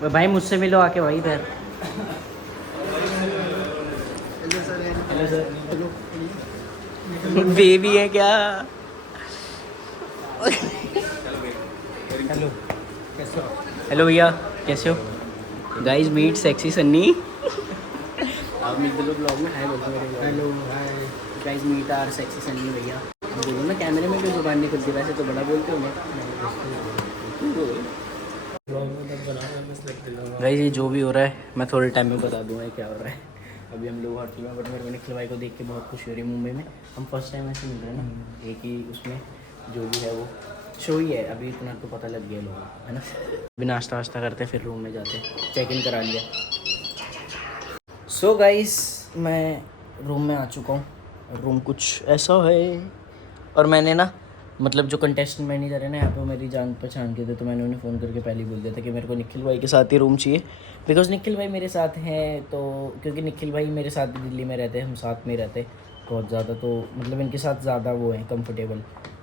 भाई मुझसे मिलो आके भाई इधर। Hello sir. बेबी है क्या? हेलो कैसे हो? हेलो भैया कैसे हो? Guys meet sexy Sunny. आप मीट दो ब्लॉग में हाय बोलते मेरे। Hello hi guys meet are sexy Sunny भैया। बोलो ना कैमरे में भी जुबान नहीं खुलती, वैसे तो बड़ा बोलते हो मैं। गाइस ये जो भी हो रहा है मैं थोड़े टाइम में बता दूंगा क्या हो रहा है। अभी हम लोग होटल में, बट मेरे को निखिल भाई को देख के बहुत खुशी हो रही है। मुंबई में हम फर्स्ट टाइम ऐसे मिल रहे हैं ना, एक ही उसमें जो भी है वो शो ही है। अभी इतना तो पता लग गया लोगों को, है ना। अभी नाश्ता वाश्ता करते फिर रूम में जाते, चेक इन करा लिया। सो गाइस मैं रूम में आ चुका हूँ। रूम कुछ ऐसा है, और मैंने ना मतलब जो कंटेस्टेंट मैनेजर है ना यहाँ पे, वो मेरी जान पहचान के थे, तो मैंने उन्हें फ़ोन करके पहले ही बोल दिया था कि मेरे को निखिल भाई के साथ ही रूम चाहिए। बिकॉज निखिल भाई मेरे साथ हैं, तो क्योंकि निखिल भाई मेरे साथ भी दिल्ली में रहते हैं, हम साथ में रहते बहुत ज़्यादा, तो मतलब इनके साथ ज़्यादा वो है कंफर्टेबल।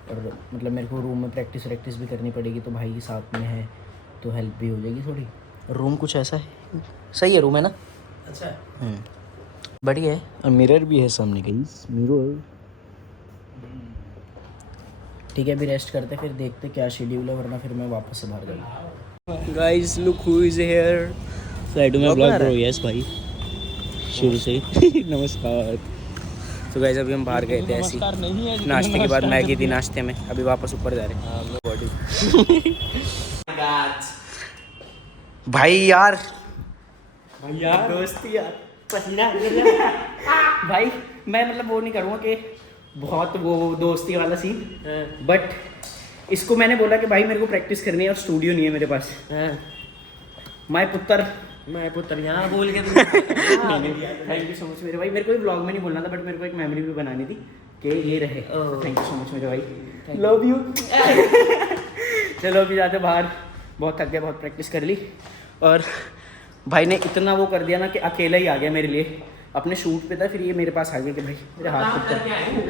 और मतलब मेरे को रूम में प्रैक्टिस भी करनी पड़ेगी, तो भाई साथ में है तो हेल्प भी हो जाएगी थोड़ी। रूम कुछ ऐसा है, सही है रूम है ना, अच्छा है, बढ़िया है। और मिरर भी है सामने का, मिरर। ठीक है अभी रेस्ट करते फिर देखते क्या शेड्यूल है, वरना फिर मैं वापस से बाहर जाऊँगा। Guys look who is here. Side में ब्लॉग ब्रो। यस भाई शुरू से नमस्कार। तो गाइस अभी हम बाहर गए थे ऐसे नाश्ते के बाद, मैगी थी नाश्ते में, अभी वापस ऊपर जा रहे हैं। भाई यार दोस्ती यार पसीना भाई मैं मतलब वो नहीं करूँगा कि बहुत वो दोस्ती वाला सीन, बट इसको मैंने बोला कि भाई मेरे को प्रैक्टिस करनी है और स्टूडियो नहीं है मेरे पास। मैं पुत्र यहाँ बोल के थैंक यू सो मच मेरे भाई। मेरे को भी ब्लॉग में नहीं बोलना था, बट मेरे को एक मेमोरी भी बनानी थी कि ये रहे। थैंक यू सो मच मेरे भाई, लव यू। चलो अभी जाते बाहर, बहुत थक गए, बहुत प्रैक्टिस कर ली, और भाई ने इतना वो कर दिया ना कि अकेला ही आ गया मेरे लिए। अपने शूट पे था, फिर ये मेरे पास आ गया कि भाई मेरे हाथ पकड़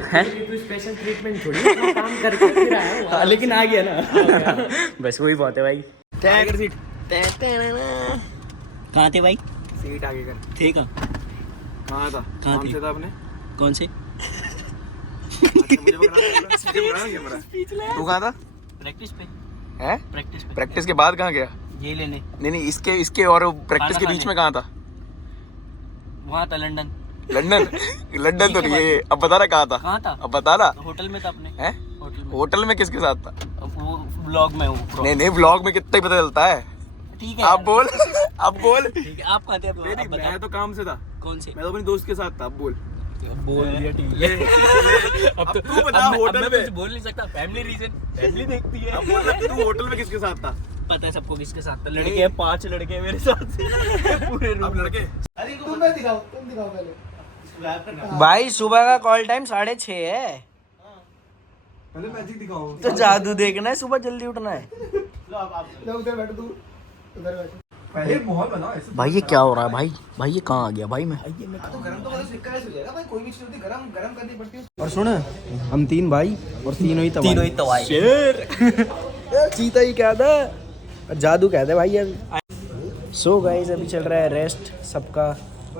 हैं, स्पेशल ट्रीटमेंट थोड़ी काम करके फिर आया, लेकिन आ गया ना। बस वही बात है भाई। टाइगर सीट कहाँ थे भाई? सीट आगे कर थे कहाँ? कहाँ था? कहाँ कौन थे? से था आपने? कौन से? तू कहाँ था? प्रैक्टिस पे। हैं? प्रैक्टिस पे। प्रैक्टिस के बाद कहाँ गया? ये लेने नहीं इसके और प्रैक्टिस के बीच में कहाँ था? वहाँ था लंदन। लंदन तो नहीं है। अब बता रहा कहाँ था? कहाँ था? अब बता रहा। होटल में था अपने। हैं? होटल में। होटल में किसके साथ था? वो ब्लॉग में हूँ। नहीं ब्लॉग में कितना ही पता चलता है। ठीक है आप बोल अब बोल। ठीक है आप कहाँ थे? नहीं मैं तो काम से था। कौन से? मैं तो अपने दोस्त के साथ था। अब बोल दिया ठीक है। अब तू बता होटल में कुछ बोल नहीं सकता, फैमिली रीजन, फैमिली देखती है। अब बोल तू होटल में किसके साथ था? पता है सबको किसके साथ था। लड़के हैं 5 लड़के हैं मेरे साथ पूरे रूम। अब लड़के तुम दिखाओ पहले। भाई सुबह का कॉल टाइम 6:30 है, पहले मैजिक दिखाओ। तो जादू देखना है, सुबह जल्दी उठना है। लो उधर बैठो, तू उधर बैठो। पहले माहौल बनाओ ऐसे। भाई ये क्या हो रहा है भाई? भाई ये कहाँ आ गया भाई? मैं तो गरम तो बस निकल ऐसे हो जाएगा भाई, कोई भी चीज होती गरम करनी पड़ती है। और सुन, हम 3 भाई और तीनों ही तवाई शेर। चीता ही क्या था, जादू कहते भाई अभी। सो गाइस अभी चल रहा है रेस्ट, सबका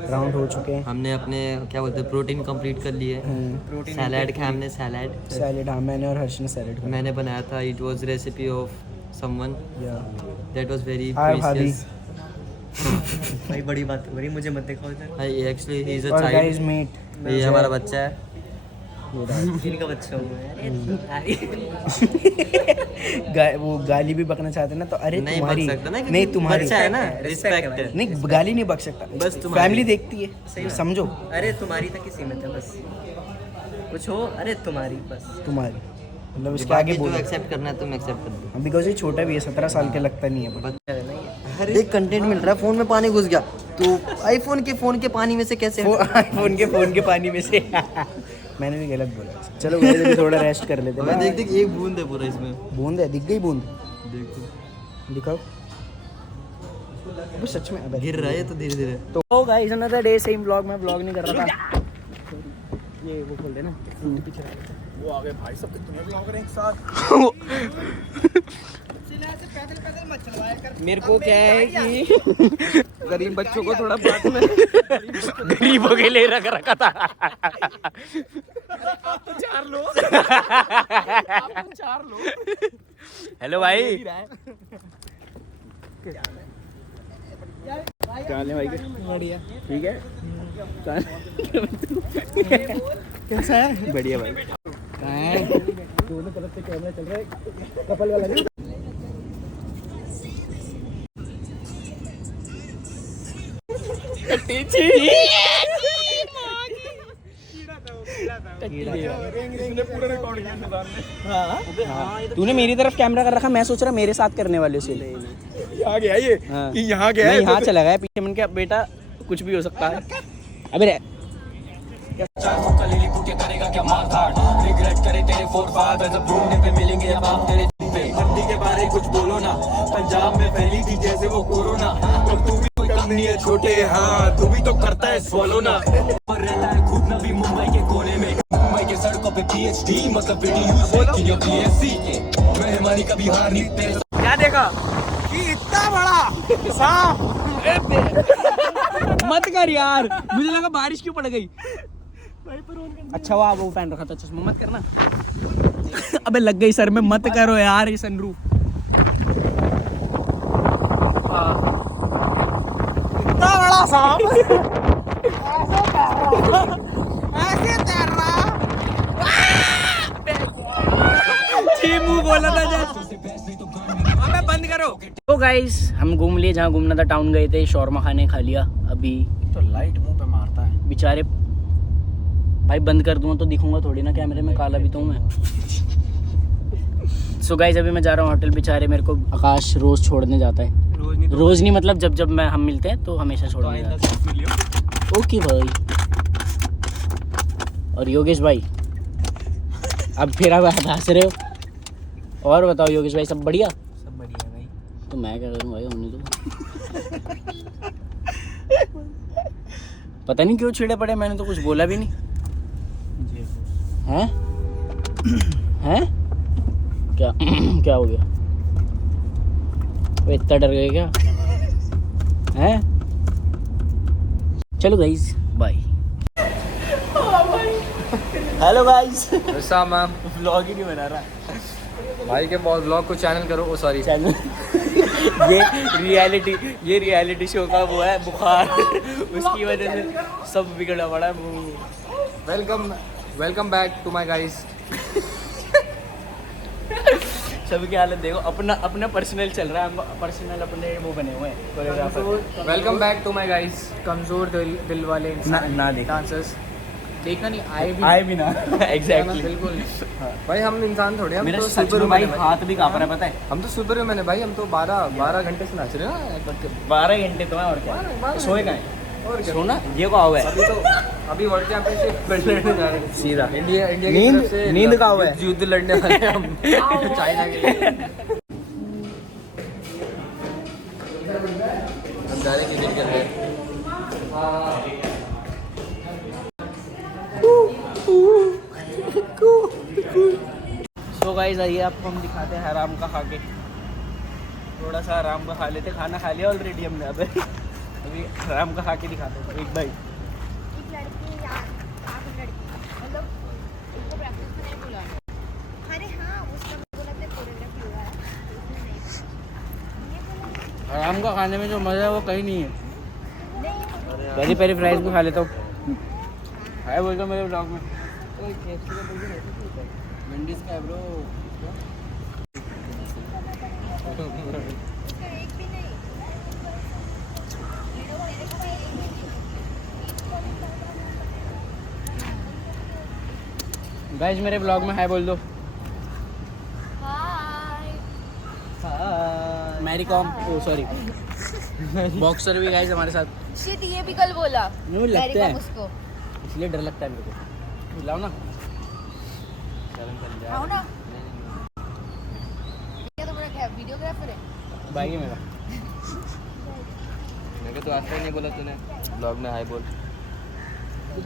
राउंड हो चुके हैं। हमने अपने क्या बोलते हैं प्रोटीन कंप्लीट कर लिए। सैलेड खाया हमने, सैलेड। हाँ मैंने और हर्ष ने सैलेड खाया। मैंने बनाया था। It was recipe of someone that was very हाय भाभी। प्रीशियस। भाई बड़ी बात हो रही, मुझे मत दिखाओ इधर। एक्चुअली ही इज अ और गाइस चाइल्ड। मीट, ये हमारा बच्चा है। इनका बच्चा हूँ वो गाली भी बकना चाहते हैं ना, तो अरे नहीं तुम्हारी बक सकता ना, नहीं तुम्हारी बच्चा है ना, रिस्पेक्ट है। नहीं गाली नहीं बक सकता, बस तुम्हारी। फैमिली देखती है, समझो। अरे तुम्हारी तक ही सीमित है बस, कुछ हो अरे तुम्हारी बस। तुम्हारी मतलब उसके आगे जो बोलो, एक्सेप्ट करना है तुम एक्सेप्ट कर दो। बिकॉज ये छोटा भी है, 17 साल के लगता नहीं है। देख कंटेंट मिल रहा है, फोन में पानी घुस गया तो आईफोन के फोन के पानी में से कैसे फोन के पानी में से मैंने भी गलत बोला। चलो वैसे भी थोड़ा रेस्ट कर लेते हैं। देख एक बूंद है पूरा इसमें। बूंद है, दिख गई बूंद, देखो दिखाओ। वो सच में अबे गिर रहा है तो धीरे धीरे। तो guys another day same vlog में व्लॉग नहीं कर रहा था। ये वो खोल देना, पीछे वो आ गए भाई सब, कितने ब्लॉगर हैं एक साथ। मेरे को क्या है कि गरीब बच्चों को थोड़ा बात में गरीबों के लिए रख रखा था। हेलो भाई, क्या हाल है भाई? बढ़िया, ठीक है। कैसा है? बढ़िया भाई। दोनों तरफ से कैमरा चल रहा है, कपल वाला नहीं। तूने मेरी तरफ कैमरा कर रखा, मैं सोच रहा मेरे साथ करने वाले से। यहाँ गया ये, हाँ। यहाँ गया है। यहाँ चला गया पीछे, मन क्या बेटा कुछ भी हो सकता है। अबे रे के बारे कुछ बोलो ना, पंजाब में फैली थी जैसे वो कोरोना, तो तू भी कोई कम नहीं है छोटे, हाँ तू भी तो करता है फॉलो ना, और रहता है खूब नबी मुंबई के कोने में, मुंबई के सड़कों पे PhD मतलब PhD के मेहमानी कभी हार नहीं तेरे। क्या देखा? इतना बड़ा सांप। मत कर यार, मुझे लगा बारिश क्यों पड़ गई। अच्छा हुआ वो पहन रखा था चश्मा, मत करना। अबे लग गई सर में, मत करो यार ये सनरूफ। इतना बड़ा सांप ऐसे तैर रहा। मुंह बोला था जैसे। अबे बंद करो। तो गाइस हम घूम लिए जहाँ घूमना था, टाउन गए थे, शौरमा खाने खा लिया। अभी तो लाइट मुंह पे मारता है बेचारे भाई, बंद कर दूंगा तो दिखूंगा थोड़ी ना कैमरे में, काला भी तो हूँ मैं। सो गाइस अभी मैं जा रहा हूँ होटल। बेचारे मेरे को आकाश रोज छोड़ने जाता है। रोज नहीं मतलब जब जब मैं हम मिलते हैं तो हमेशा छोड़ने जाता है। ओके भाई। और योगेश भाई अब फिर आप हंस रहे हो। और बताओ योगेश भाई, सब बढ़िया? सब बढ़िया भाई। तो मैं क्या करूँ भाई, होने दो। पता नहीं क्यों छिड़े पड़े, मैंने तो कुछ बोला भी नहीं। हैं? हैं? क्या क्या हो गया? वो इतना डर गए क्या? हैं? चलो guys bye. Hello guys. Vlog ही नहीं बना रहा भाई के बहुत ब्लॉग को चैनल करो। ओ सॉरी चैनल। ये रियलिटी शो का वो है बुखार। उसकी वजह से सब बिगड़ा पड़ा है। Welcome back to my guys. सबकी हालत देखो, अपना पर्सनल चल रहा है। हम पर्सनल अपने वो बने हुए हैं choreographer. Welcome back to my guys. कमजोर दिल वाले ना देखा, डांसर्स देखना नहीं आए भी ना। एग्जैक्टली बिल्कुल। भाई हम इंसान थोड़े, हम मेरा तो सच में भाई हाथ भी कांप रहा है, पता है? हम तो सुपर ह्यूमन है भाई। हम तो 12 घंटे से नाच रहे हैं ना। 12 घंटे तो है और क्या? 12 सोए कहाँ है? और क्या? सोना ये को हुआ है अभी वर्ल्ड चैंपियनशिप लड़ने जा रहे हैं सीधा। इंडिया की तरफ से नींद का हुआ है। युद्ध लड़ने वाले हैं हम चाइना के लिए। हम जा रहे क्रिकेट खेल रहे हैं। सो गाइस आइए आपको हम दिखाते हैं आराम का खा के। थोड़ा सा आराम का खा लेते, खाना खा लिया ऑलरेडी हमने। अभी आराम का खा के दिखाते हैं एक बाइट। एक लड़की या आप लड़की मतलब उसको प्रैक्टिस में नहीं बुलाना। अरे हाँ उसका बोला था कोरियोग्राफी हुआ है उसमें नहीं। आराम का खाने में जो मज़ा है वो कहीं नहीं है। नहीं पहली पहली फ्राइज को खा लेता हूँ। है बोल तो मेरे ब्लॉग में वेंडीज का है ब्रो। उसका एक भी नहीं। गाइस मेरे ब्लॉग में हाय बोल दो। हाय मैरी कॉम, ओ सॉरी बॉक्सर भी गाइस हमारे साथ। शिट ये भी कल बोला। मुझे लगता मैरी है कॉम उसको इसलिए डर लगता है मेरे को। लाओ ना आओ ना। क्या तुम्हारा क्या वीडियोग्राफर है? भाई है मेरा। मैं तो आज तक नहीं बोला तूने ब्लॉग में हाय बोल।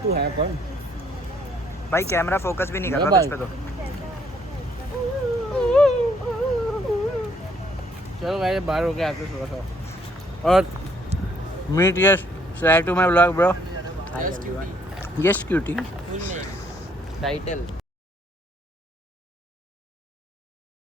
तू है कौन भाई? कैमरा फोकस भी नहीं कर मेरा रहा तुझ पे भाई। तो। चलो भाई बाहर होके आते थोड़ा सा और meet yes try to my blog bro yes cutie full name title